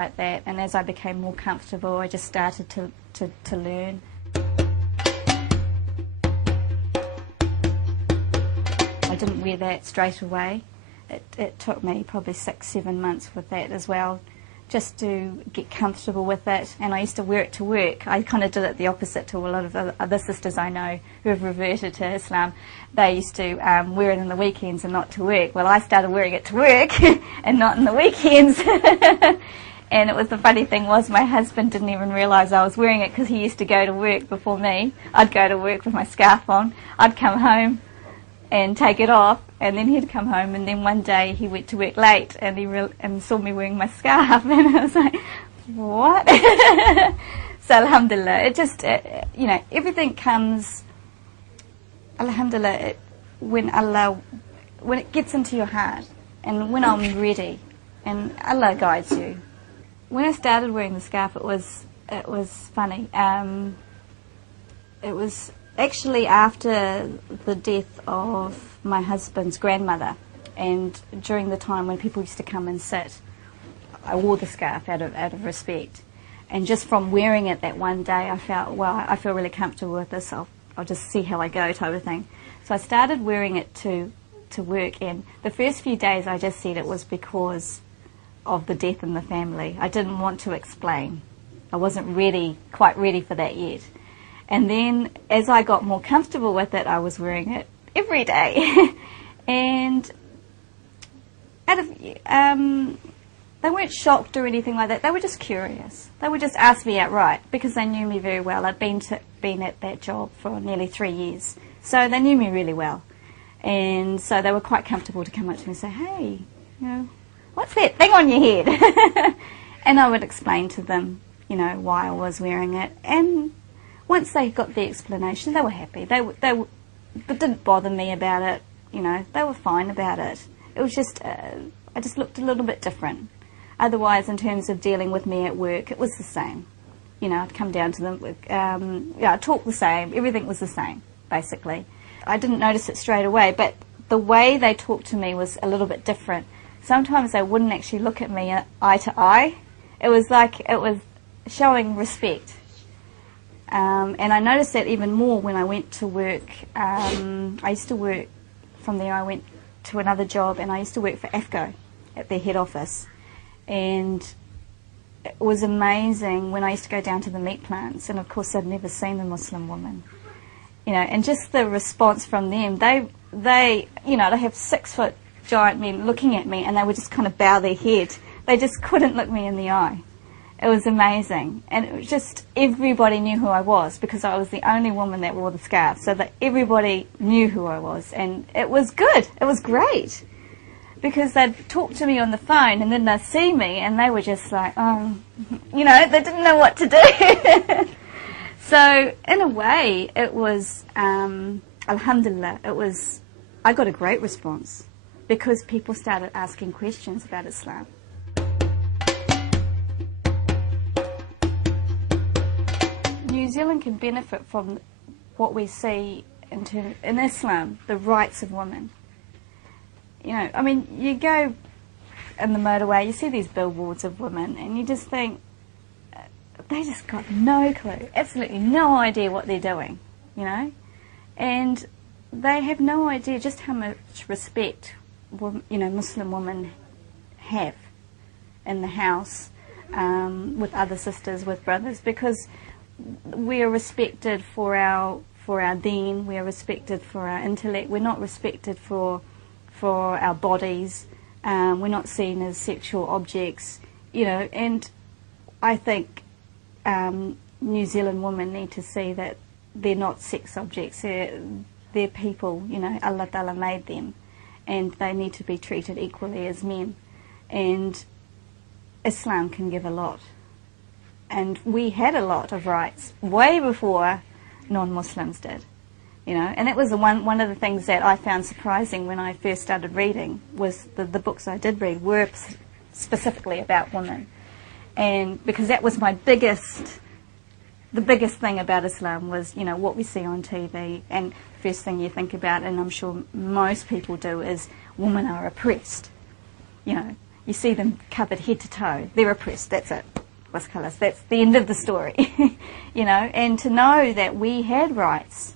like that, and as I became more comfortable I just started to learn. I didn't wear that straight away. It took me probably 6-7 months with that as well, just to get comfortable with it. And I used to wear it to work. I kind of did it the opposite to a lot of other sisters I know who have reverted to Islam. They used to wear it in the weekends and not to work. Well, I started wearing it to work and not in the weekends. And it was the funny thing was my husband didn't even realise I was wearing it because he used to go to work before me. I'd go to work with my scarf on. I'd come home and take it off, and then he'd come home, and then one day he went to work late and he and saw me wearing my scarf, and I was like, what? So alhamdulillah, it just, you know, everything comes, alhamdulillah, when it gets into your heart, and when I'm ready, and Allah guides you. When I started wearing the scarf, it was funny. It was actually after the death of my husband's grandmother, and during the time when people used to come and sit, I wore the scarf out of respect. And just from wearing it that one day, I felt, well, I feel really comfortable with this. I'll just see how I go, type of thing. So I started wearing it to work, and the first few days I just said it was because of the death in the family. I didn't want to explain. I wasn't quite ready for that yet. And then as I got more comfortable with it, I was wearing it every day. And they weren't shocked or anything like that. They were just curious. They would just ask me outright because they knew me very well. I'd been at that job for nearly 3 years. So they knew me really well. And so they were quite comfortable to come up to me and say, hey, you know, what's that thing on your head? And I would explain to them, you know, why I was wearing it. And once they got the explanation, they were happy. It didn't bother me about it, you know. They were fine about it. It was just, I just looked a little bit different. Otherwise, in terms of dealing with me at work, it was the same. You know, I'd come down to them, yeah, I'd talk the same. Everything was the same, basically. I didn't notice it straight away, but the way they talked to me was a little bit different. Sometimes they wouldn't actually look at me eye to eye. It was like it was showing respect. And I noticed that even more when I went to work. I used to work, from there I went to another job, and I used to work for AFCO at their head office. And it was amazing when I used to go down to the meat plants, and of course I'd never seen a Muslim woman. You know, and just the response from them, they you know, they have 6-foot giant men looking at me, and they would just kind of bow their head. They just couldn't look me in the eye. It was amazing, and it was just, everybody knew who I was because I was the only woman that wore the scarf, so that everybody knew who I was, and it was good. It was great because they'd talk to me on the phone, and then they'd see me, and they were just like, oh, you know, they didn't know what to do. So in a way, it was, alhamdulillah, I got a great response because people started asking questions about Islam. New Zealand can benefit from what we see in Islam, the rights of women. You know, I mean, you go in the motorway, you see these billboards of women, and you just think, they just got no clue, absolutely no idea what they're doing, you know? And they have no idea just how much respect, you know, Muslim women have in the house, with other sisters, with brothers, because we are respected for our deen, we are respected for our intellect, we're not respected for our bodies, we're not seen as sexual objects, you know. And I think New Zealand women need to see that they're not sex objects, they're people, you know. Allah Ta'ala made them, and they need to be treated equally as men, and Islam can give a lot. And we had a lot of rights way before non-Muslims did, you know. And it was one of the things that I found surprising when I first started reading, was the books I did read were specifically about women. And because that was the biggest thing about Islam was, you know, what we see on TV, and the first thing you think about, and I'm sure most people do, is women are oppressed. You know, You see them covered head to toe. They're oppressed. That's it. Was colours. That's the end of the story. You know, and to know that we had rights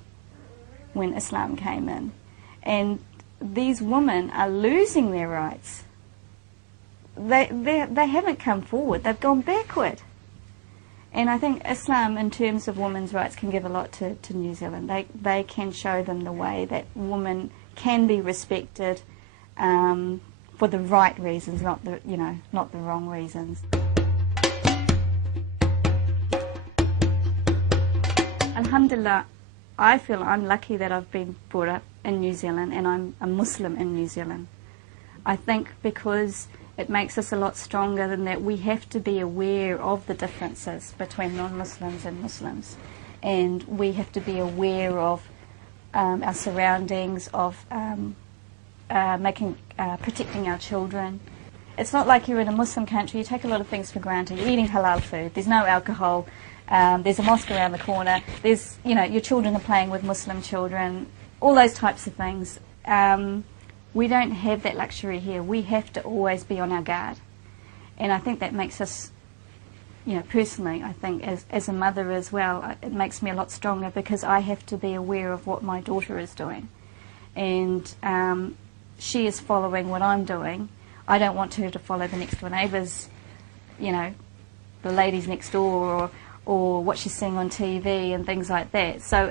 when Islam came in, and these women are losing their rights. They haven't come forward. They've gone backward. And I think Islam, in terms of women's rights, can give a lot to New Zealand. They can show them the way that women can be respected for the right reasons, not the wrong reasons. Alhamdulillah, I feel I'm lucky that I've been brought up in New Zealand and I'm a Muslim in New Zealand. I think because it makes us a lot stronger than that. We have to be aware of the differences between non-Muslims and Muslims, and we have to be aware of our surroundings, of protecting our children. It's not like you're in a Muslim country. You take a lot of things for granted. You're eating halal food. There's no alcohol. There's a mosque around the corner. There's, your children are playing with Muslim children. All those types of things. We don't have that luxury here. We have to always be on our guard. And I think that makes us, personally, I think as a mother as well, it makes me a lot stronger because I have to be aware of what my daughter is doing. And she is following what I'm doing. I don't want her to follow the next door neighbour's, the ladies next door or what she's seeing on TV and things like that. So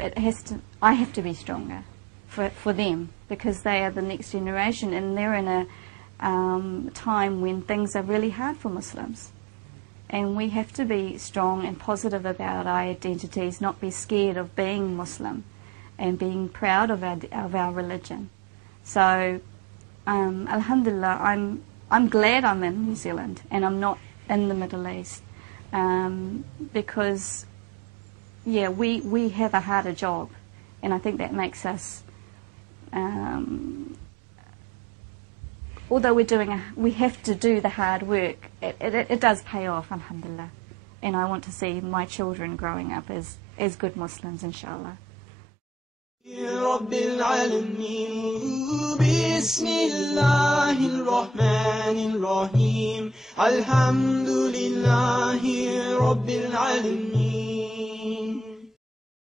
I have to be stronger for them, because they are the next generation and they're in a time when things are really hard for Muslims. And we have to be strong and positive about our identities, not be scared of being Muslim and being proud of our religion. So, alhamdulillah, I'm glad I'm in New Zealand and I'm not in the Middle East, because, we have a harder job, and I think that makes us, although we have to do the hard work, it does pay off, alhamdulillah. And I want to see my children growing up as good Muslims, inshallah. رب العالمين بسم الله الرحمن الرحيم الحمد لله رب العالمين